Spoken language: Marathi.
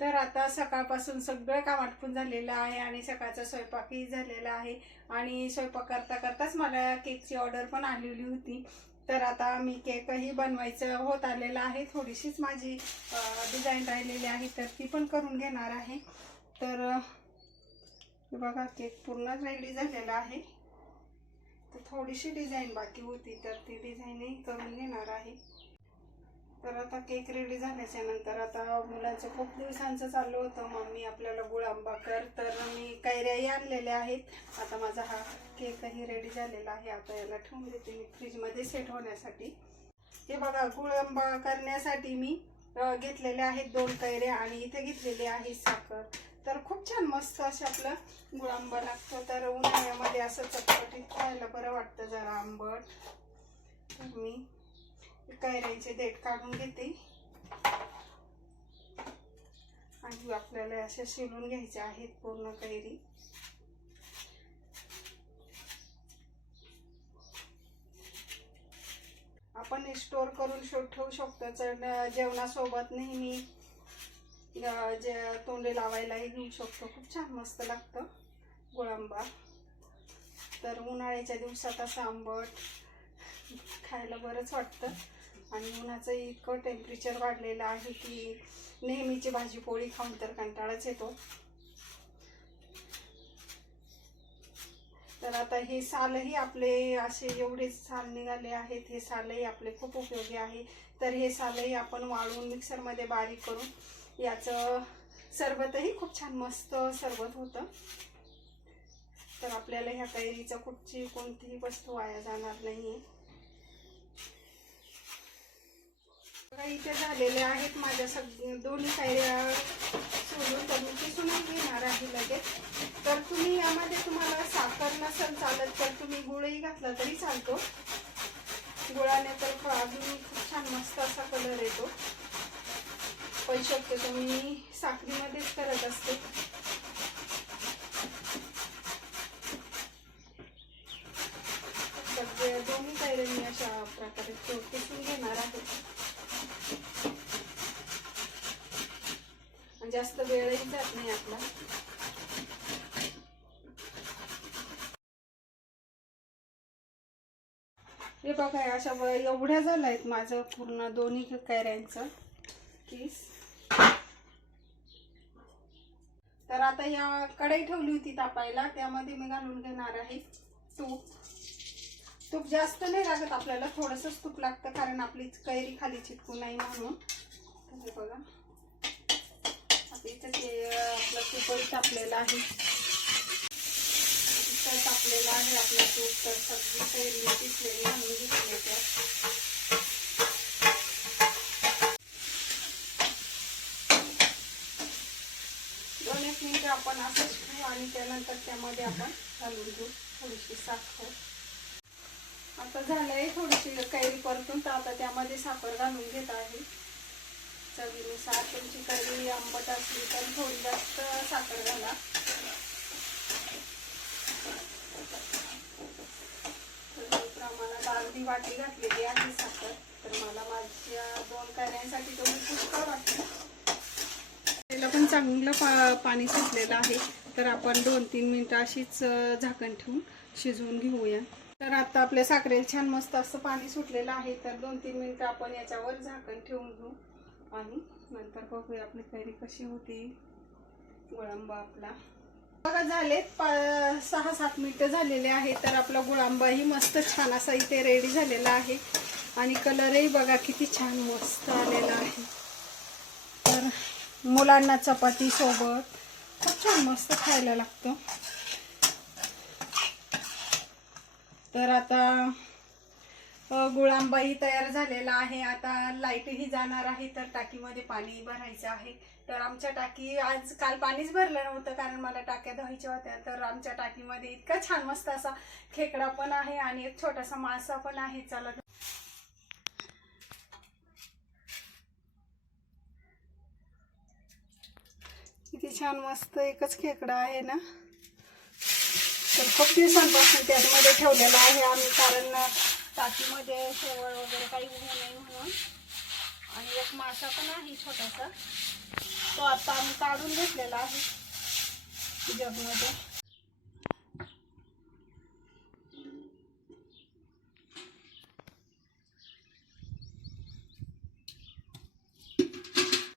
तर आता सकाळपासून सगळं काम आटपून झालेलं आहे आणि सकाळचा स्वयंपाकही झालेला आहे आणि स्वयंपाक करता करताच मला केकची ऑर्डर पण आलेली होती। तर आता मी केकही बनवायचं होत आलेलं आहे। थोडीशीच माझी डिझाईन राहिलेली आहे तर ती पण करून घेणार आहे। तर बघा केक पूर्ण रेडी झालेला आहे। तर थोडीशी डिझाईन बाकी होती तर ती डिझाईनही करून घेणार आहे। तर आता केक रेडी झाल्याच्या नंतर आता मुलांचं खूप दिवसांचं चाललं होतं मम्मी आपल्याला गुळ आंबा कर, तर मी कैऱ्याही आणलेल्या आहेत। आता माझा हा केकही रेडी झालेला आहे। आता याला ठेवून देते मी फ्रीजमध्ये सेट होण्यासाठी। हे बघा गुळ आंबा करण्यासाठी मी घेतलेले आहेत 2 कैऱ्या आणि इथे घेतलेली आहे साखर। तर खूप छान मस्त असे आपलं गुळ आंबा लागतो। तर उन्हाळ्यामध्ये असं चटपटीत खायला बरं वाटतं जरा आंबट। तर मी कैऱ्यांचे देठ काढून घेते आणि आपल्याला असे शिलून घ्यायचे आहेत पूर्ण कैरी। आपण स्टोर करून ठेवू शकतो। जेवणासोबत नेहमी जे तोंडी लावायलाही घेऊ शकतो। खूप छान मस्त लागतं गुळ आंबा। तर उन्हाळ्याच्या दिवसात असं आंबट खायला बरंच वाटतं आणि उन्हाचं इतकं टेम्परेचर वाढलेलं आहे की नेहमीची भाजी पोळी खाऊन तर कंटाळाच येतो। तर आता हे सालही आपले असे एवढे साल निघाले आहेत। हे सालही आपले खूप उपयोगी आहे। तर हे सालही आपण वाळून मिक्सरमध्ये बारीक करून याचं सरबतही खूप छान मस्त सरबत होतं। तर आपल्याला ह्या कैरीचं कोणतीही वस्तू वाया जाणार नाही। इथे झालेले आहेत माझ्या दोन्ही कैऱ्या सोलून, तर मी किसूनही घेणार आहे लगेच। तर तुम्ही यामध्ये तुम्हाला साखर नसेल चालत तर तुम्ही गुळही घातला तरी चालतो। गुळाने तर अजून खूप छान मस्त असा कलर येतो। पण शक्यतो मी साखरेमध्येच करत असते। तर दोन्ही कैऱ्या मी अशा प्रकारे किसून घेणार आहे। जास्त वेळही जात नाही आपला। हे बघा अशा एवढ्या झाल्यात माझं पूर्ण दोन्ही कैऱ्यांचं किस। तर आता या कढई ठेवली होती तापायला, त्यामध्ये मी घालून घेणार आहे तूप। तूप जास्त नाही लागत आपल्याला, थोडंसंच तूप लागतं कारण आपली कैरी खाली चिटकू नाही म्हणून। तर हे बघा इथे आपलं तूपही तापलेलं आहे। तापलेलं आहे आपलं तूप। तर सगळी कैरी पिसलेली घालून घेतली त्यात। 2-1 मिनिट आपण असंच ठेवू आणि त्यानंतर त्यामध्ये आपण घालून घेऊ थोडीशी साखर। आता झालंय थोडीशी कैरी परतून, तर आता त्यामध्ये साखर घालून घेत आहे चवीनुसार। तुमची कैरी आंबट असली तर थोडी जास्त साखर घाला। प्रमाणात अर्धी वाटी घातलेली आहे साखर। तर मला माझ्या 2 कैऱ्यांसाठी तेवढी पुष्कळ वाटते। त्याला पण चांगलं पाणी सुटलेलं आहे। तर आपण 2-3 मिनिटं अशीच झाकण ठेवून शिजवून घेऊया। तर आता आपल्या साखरेला छान मस्त असं पाणी सुटलेलं आहे। तर 2-3 मिनिटं आपण याच्यावर झाकण ठेवून घेऊ आणि नंतर बघूया आपली कैरी कशी होती गुळ आंबा आपला। बघा झालेत 6-7 मिनिटं झालेले आहे। तर आपला गुळ आंबाही मस्त छान असा इथे रेडी झालेला आहे आणि कलरही बघा किती छान मस्त आलेला आहे। तर मुलांना चपाती सोबत खूप छान मस्त खायला लागतो। तर आता गुळ आंबाही तयार झालेला आहे। आता लाईटही जाणार आहे तर टाकीमध्ये पाणी भरायचं आहे। तर आमच्या टाकी काल पाणीच भरलं नव्हतं कारण मला टाक्या धुवायच्या होत्या। तर आमच्या टाकीमध्ये इतका छान मस्त असा खेकडा पण आहे आणि एक छोटासा मासा पण आहे। चला किती छान मस्त एकच खेकडा आहे ना। तर खूप दिवसांपासून त्यामध्ये ठेवलेला आहे आम्ही कारण टाकीमध्ये शेवळ वगैरे काही होऊ नये म्हणून। आणि एक मासा पण आहे छोटासा। तो आता आम्ही काढून घेतलेला आहे जगमध्ये.